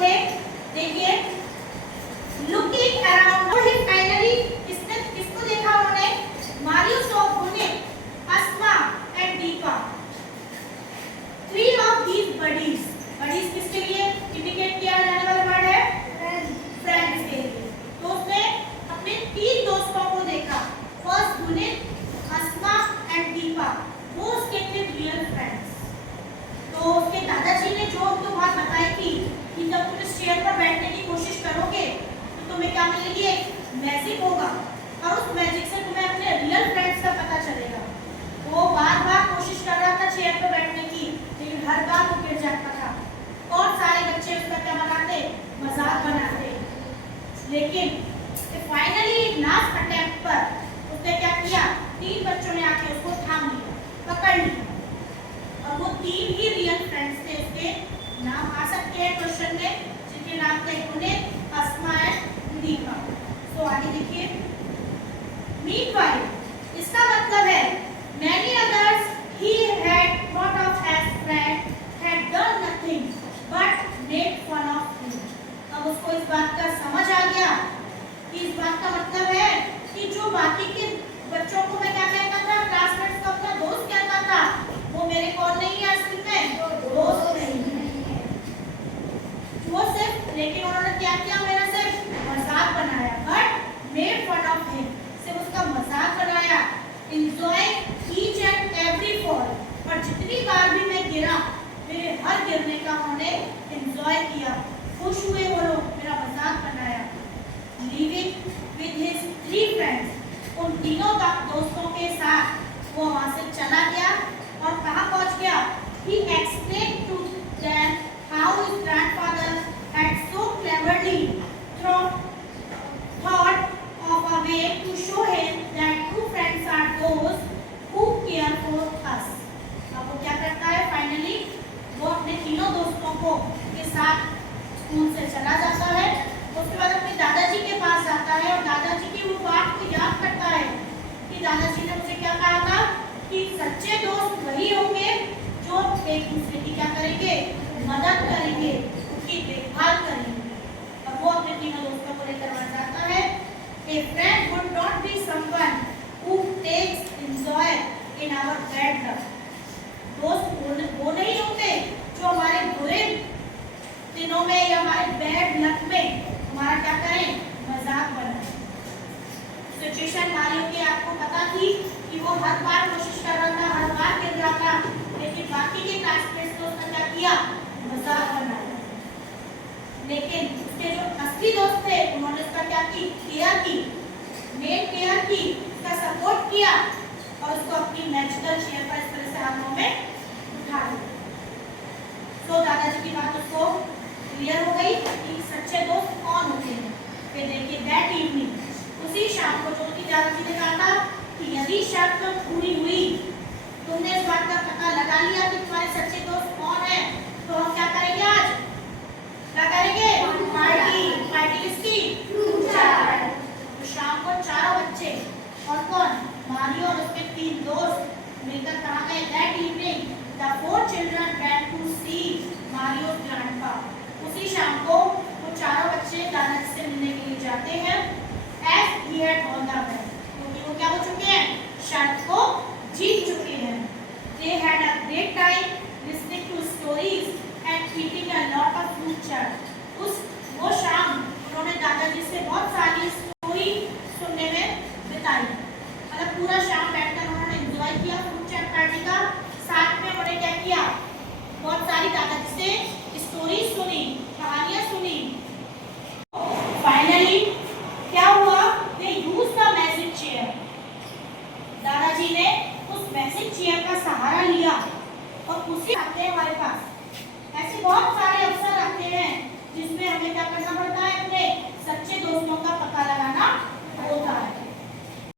थे, देखिए looking around, और ही फाइनली किसको देखा उन्होंने, Mario saw Guneet, Asma and Deepa. Three of these buddies, buddies किसके लिए इंडिकेट किया जाने वाला वर्ड है, फ्रेंड्स के लिए। तो उसने अपने 3 दोस्तों को देखा, फर्स्ट गुनीत, अस्मा एंड दीपा, वो उसके थे रियल फ्रेंड्स। तो उसके दादाजी ने जो तो बात बताई थी कि जब तुम इस चेयर पर बैठने की कोशिश करोगे तो तुम्हें क्या मिलेगी, एक मैजिक होगा और उस मैजिक से तुम्हें अपने रियल फ्रेंड्स का पता चलेगा। वो बार-बार कोशिश कर रहा था चेयर पर बैठने की, लेकिन हर बार वो गिर जाता था और सारे बच्चे उसका क्या बनाते, मजाक बनाते। लेकिन फाइनली लास्ट अटेम्प्ट पर उसने क्या किया, 3 बच्चों ने आके उसको थाम लिया, पकड़ लिया, और वो 3 ही रियल फ्रेंड्स थे। उसके नाम आ सकते हैं क्वेश्चन में, जिनके नाम थे गुनीत, अस्मा एंड दीपा। तो आगे देखिए, मीनवाइल इसका मतलब है many others he had thought of as friends had done nothing but made fun of him। अब उसको इस बात का समझ आ गया कि इस बात का मतलब है कि जो बाकी के बच्चों को मैं क्या कहता था, क्लासमेट्स को अपना दोस्त कहता था, वो मेरे कौन नहीं है, असल में दोस्त नहीं है वो सिर्फ, लेकिन उन्होंने क्या किया, मेरा सिर्फ मजाक बनाया, but made fun of him, सिर्फ उसका मजाक बनाया। Enjoy each and every fall, और जितनी बार भी मैं गिरा, मेरे हर गिरने का उन्होंने एंजॉय किया, खुश हुए वो लोग, मेरा मजाक बनाया। लिविंग विद हिज 3 फ्रेंड्स, उन तीनों का दोस्तों के साथ वो वहां से चला गया और कहाँ पहुंच गया, he explained to them how his grandfather had so cleverly thought of a way to show him that true friends are those who care for us। अब वो क्या करता है, फाइनली वो अपने तीनों दोस्तों को के साथ स्कूल से चला जाता है। उसके बाद अपने दादाजी के पास जाता है और दादाजी की वो बात को याद करता है कि दादाजी ने मुझे क्या कहा था कि सच्चे दोस्त वही होंगे जो एक दूसरे की क्या करेंगे, मदद करेंगे, उसकी देखभाल करेंगे। और वो अपने तीनों दोस्तों को लेकर वहां जाता है। A friend would not be someone who takes enjoy in our bad luck। दोस्त वो नहीं होते जो हमारे बुरे दिनों में या हमारे बैड लक में हमारा क्या करें, मजाक बनाए। सिचुएशन मारियो की आपको पता थी कि वो हर बार कोशिश कर रहा था, हर बार गिर रहा था, लेकिन बाकी के क्लासमेट्स को उसने क्या किया, मजाक बनाया। लेकिन उसके जो असली दोस्त थे उन्होंने उसका क्या की, केयर की, मेन केयर की, उसका सपोर्ट किया और उसको अपनी मैजिकल चेयर पर इस तरह से हाथों में उठा लिया। तो दादाजी की बात उसको क्लियर हो गई कि सच्चे दोस्त कौन होते हैं। फिर देखिए दैट इवनिंग, उसी शाम को जो कि दादाजी ने कहा था कि यदि शर्त पूरी हुई, तुमने इस बात का पता लगा लिया कि तुम्हारे सच्चे दोस्त कौन है, तो हम क्या करेंगे, आज क्या करेंगे, पार्टी। पार्टी किसकी, तो शाम को चारों बच्चे और कौन, मारियो और उसके 3 दोस्त मिलकर कहाँ गए, that evening the 4 children went to see Mario's grandpa। उसी शाम को वो चारों बच्चे दादाजी से मिलने के लिए जाते हैं। As he had won the bet, क्योंकि वो क्या हो चुके हैं, शर्त को जीत चुके हैं। They had a great time listening to stories and eating a lot of fruit चाट। वो शाम उन्होंने दादाजी से बहुत सारी स्टोरी सुनने में बिताई, मतलब पूरा शाम बैठकर उन्होंने एंजॉय किया फ्रूट चाट पार्टी का। साथ में उन्होंने क्या किया, बहुत सारी दादाजी से स्टोरी सुनी, कहानियां सुनी। फाइनली क्या हुआ, they used the magic chair. दादाजी ने उस मैजिक चेयर का सहारा लिया और उसी आते हैं हमारे पास ऐसे बहुत सारे अवसर आते हैं जिसमें हमें क्या करना पड़ता है, अपने सच्चे दोस्तों का पता लगाना होता है।